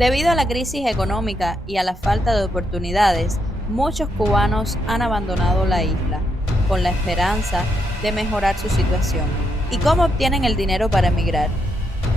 Debido a la crisis económica y a la falta de oportunidades, muchos cubanos han abandonado la isla, con la esperanza de mejorar su situación. ¿Y cómo obtienen el dinero para emigrar?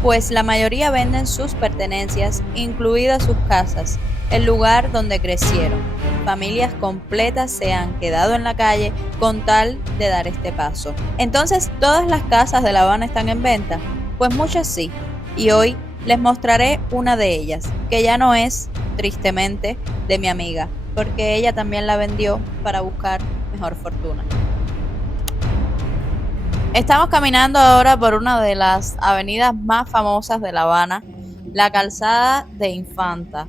Pues la mayoría venden sus pertenencias, incluidas sus casas, el lugar donde crecieron. Familias completas se han quedado en la calle con tal de dar este paso. Entonces, ¿todas las casas de La Habana están en venta? Pues muchas sí, y hoy les mostraré una de ellas, que ya no es, tristemente, de mi amiga, porque ella también la vendió para buscar mejor fortuna. Estamos caminando ahora por una de las avenidas más famosas de La Habana, la Calzada de Infanta,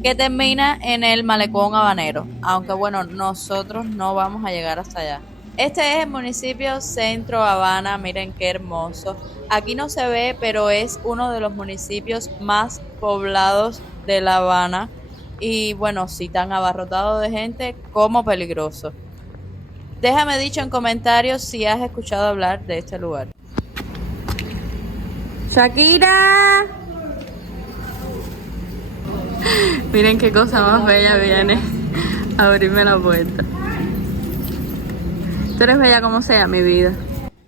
que termina en el Malecón Habanero, aunque bueno, nosotros no vamos a llegar hasta allá. Este es el municipio Centro Habana, miren qué hermoso. Aquí no se ve, pero es uno de los municipios más poblados de La Habana y bueno, sí tan abarrotado de gente como peligroso. Déjame dicho en comentarios si has escuchado hablar de este lugar. Shakira, miren qué cosa más bella viene a abrirme la puerta. Tú eres bella como sea, mi vida.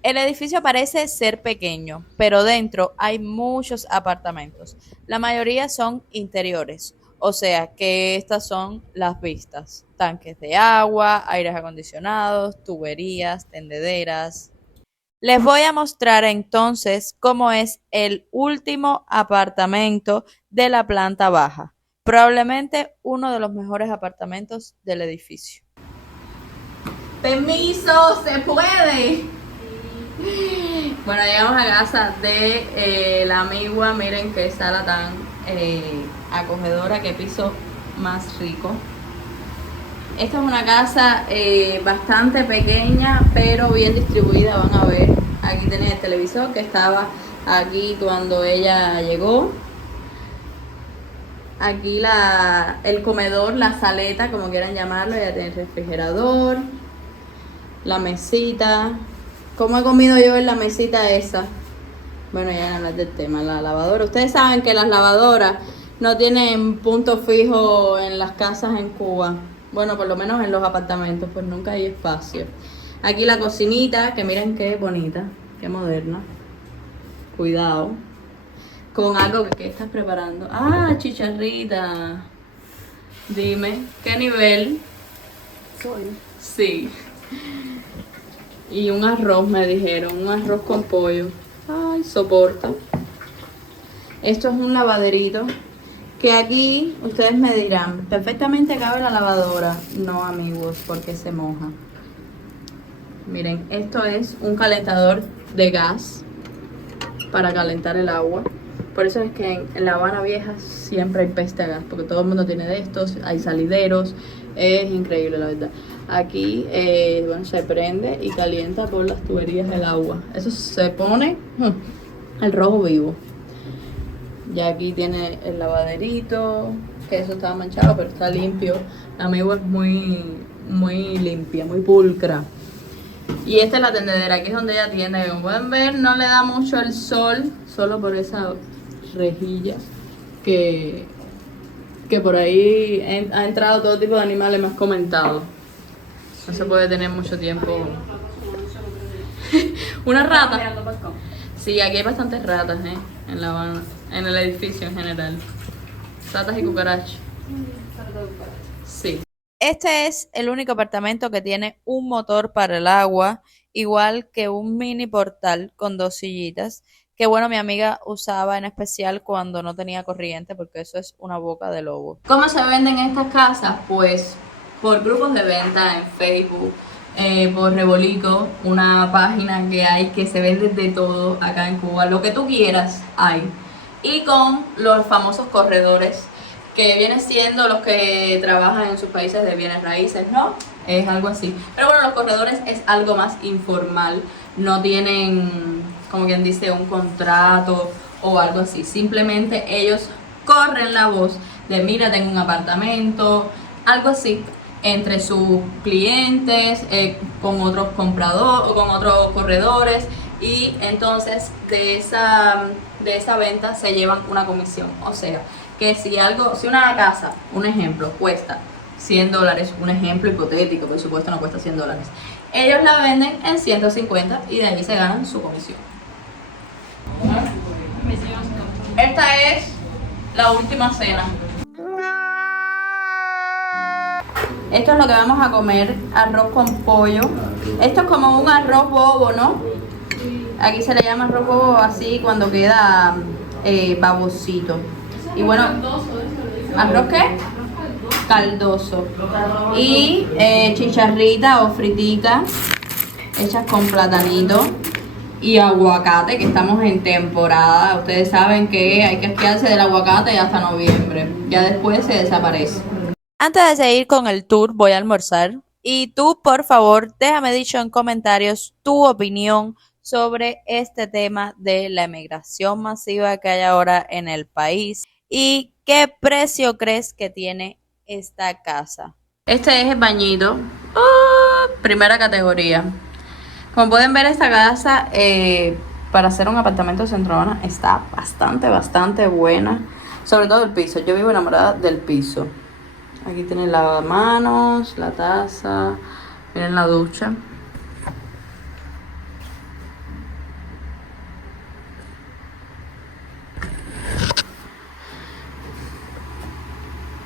El edificio parece ser pequeño, pero dentro hay muchos apartamentos. La mayoría son interiores, o sea que estas son las vistas. Tanques de agua, aires acondicionados, tuberías, tendederas. Les voy a mostrar entonces cómo es el último apartamento de la planta baja. Probablemente uno de los mejores apartamentos del edificio. Permiso, se puede. Bueno, llegamos a casa de la amigua. Miren qué sala tan acogedora, qué piso más rico. Esta es una casa bastante pequeña, pero bien distribuida. Van a ver, aquí tiene el televisor que estaba aquí cuando ella llegó. Aquí el comedor, la saleta, como quieran llamarlo. Ya tiene el refrigerador, la mesita. ¿Cómo he comido yo en la mesita esa? Bueno, ya no hablar del tema, la lavadora. Ustedes saben que las lavadoras no tienen punto fijo en las casas en Cuba. Bueno, por lo menos en los apartamentos, pues nunca hay espacio. Aquí la cocinita, que miren qué bonita, qué moderna. Cuidado. Con algo que estás preparando. Ah, chicharrita. Dime, ¿qué nivel? Soy. Sí. Y un arroz me dijeron, un arroz con pollo. Ay, soporta. Esto es un lavaderito que aquí ustedes me dirán, perfectamente cabe la lavadora. No, amigos, porque se moja. Miren, esto es un calentador de gas para calentar el agua. Por eso es que en La Habana Vieja siempre hay peste a gas, porque todo el mundo tiene de estos, hay salideros, es increíble la verdad. Aquí, bueno, se prende y calienta por las tuberías el agua. Eso se pone al rojo vivo. Ya aquí tiene el lavaderito, que eso estaba manchado, pero está limpio. La amigo es muy limpia, muy pulcra. Y esta es la tendedera, aquí es donde ella tiende. Como pueden ver, no le da mucho el sol, solo por esa rejilla que por ahí ha entrado todo tipo de animales, me has comentado. No se puede tener mucho tiempo. ¿Una rata? Sí, aquí hay bastantes ratas, en La Habana, en el edificio en general. Ratas y cucarachas. Sí. Este es el único apartamento que tiene un motor para el agua, igual que un mini portal con dos sillitas, que bueno, mi amiga usaba en especial cuando no tenía corriente, porque eso es una boca de lobo. ¿Cómo se venden estas casas? Pues por grupos de venta en Facebook, por Rebolico, una página que hay que se vende de todo acá en Cuba, lo que tú quieras hay. Y con los famosos corredores, que vienen siendo los que trabajan en sus países de bienes raíces, ¿no? Es algo así. Pero bueno, los corredores es algo más informal, no tienen, como quien dice, un contrato o algo así. Simplemente ellos corren la voz de, mira, tengo un apartamento, algo así, entre sus clientes, con otros compradores o con otros corredores, y entonces de esa venta se llevan una comisión. O sea, que si una casa, un ejemplo, cuesta $100, un ejemplo hipotético, por supuesto no cuesta $100, ellos la venden en 150 y de ahí se ganan su comisión. Esta es la última cena. Esto es lo que vamos a comer, arroz con pollo. Esto es como un arroz bobo, ¿no? Aquí se le llama arroz bobo así cuando queda babosito. Y bueno, ¿arroz qué? Caldoso. Y chicharrita o fritica hechas con platanito y aguacate, que estamos en temporada. Ustedes saben que hay que esquiarse del aguacate hasta noviembre. Ya después se desaparece. Antes de seguir con el tour, voy a almorzar. Y tú, por favor, déjame dicho en comentarios tu opinión sobre este tema de la emigración masiva que hay ahora en el país y qué precio crees que tiene esta casa. Este es el bañito, primera categoría. Como pueden ver, esta casa para hacer un apartamento de Centro Habana está bastante buena, sobre todo el piso. Yo vivo enamorada del piso. Aquí tienen lavamanos, la taza, miren la ducha.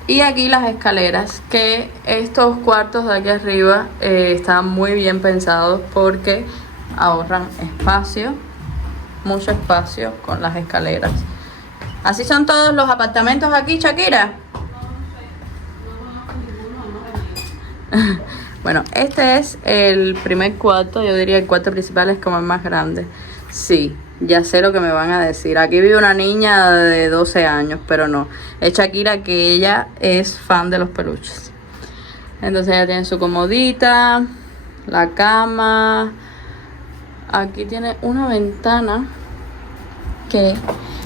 Y aquí las escaleras, que estos cuartos de aquí arriba están muy bien pensados porque ahorran espacio, mucho espacio con las escaleras. Así son todos los apartamentos aquí, Shakira. Bueno, este es el primer cuarto, yo diría el cuarto principal es como el más grande. Sí, ya sé lo que me van a decir. Aquí vive una niña de 12 años, pero no. Es Shakira, que ella es fan de los peluches. Entonces ella tiene su comodita, la cama. Aquí tiene una ventana que,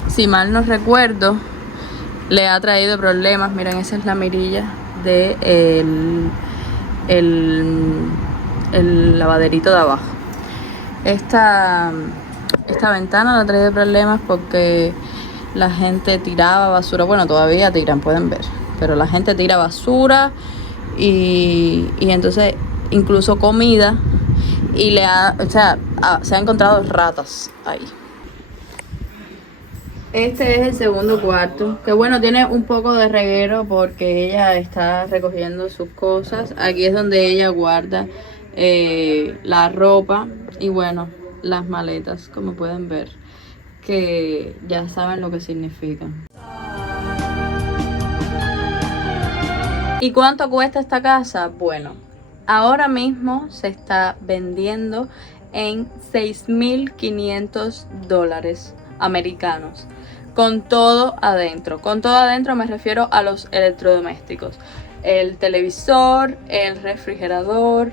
si mal no recuerdo, le ha traído problemas. Miren, esa es la mirilla de el lavaderito de abajo. Esta ventana la ha traído problemas porque la gente tiraba basura. Bueno, todavía tiran, pueden ver, pero la gente tira basura y entonces incluso comida, y se ha encontrado ratas ahí. Este es el segundo cuarto, que bueno, tiene un poco de reguero porque ella está recogiendo sus cosas. Aquí es donde ella guarda la ropa y bueno, las maletas, como pueden ver, que ya saben lo que significan. ¿Y cuánto cuesta esta casa? Bueno, ahora mismo se está vendiendo en $6,500 americanos. Con todo adentro. Con todo adentro me refiero a los electrodomésticos. El televisor, el refrigerador,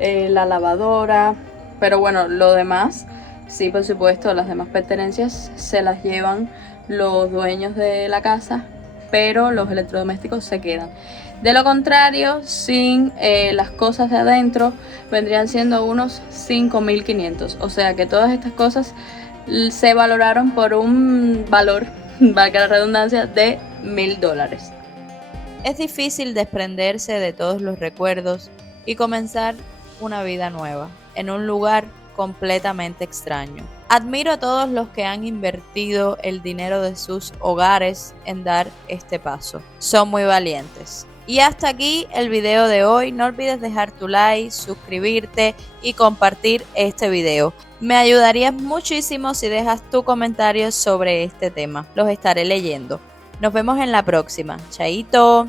la lavadora. Pero bueno, lo demás, sí, por supuesto, las demás pertenencias se las llevan los dueños de la casa, pero los electrodomésticos se quedan. De lo contrario, sin las cosas de adentro, vendrían siendo unos 5,500. O sea que todas estas cosas se valoraron por un valor, valga la redundancia, de $1,000. Es difícil desprenderse de todos los recuerdos y comenzar una vida nueva en un lugar completamente extraño. Admiro a todos los que han invertido el dinero de sus hogares en dar este paso. Son muy valientes. Y hasta aquí el video de hoy. No olvides dejar tu like, suscribirte y compartir este video. Me ayudarías muchísimo si dejas tu comentario sobre este tema. Los estaré leyendo. Nos vemos en la próxima. Chaito.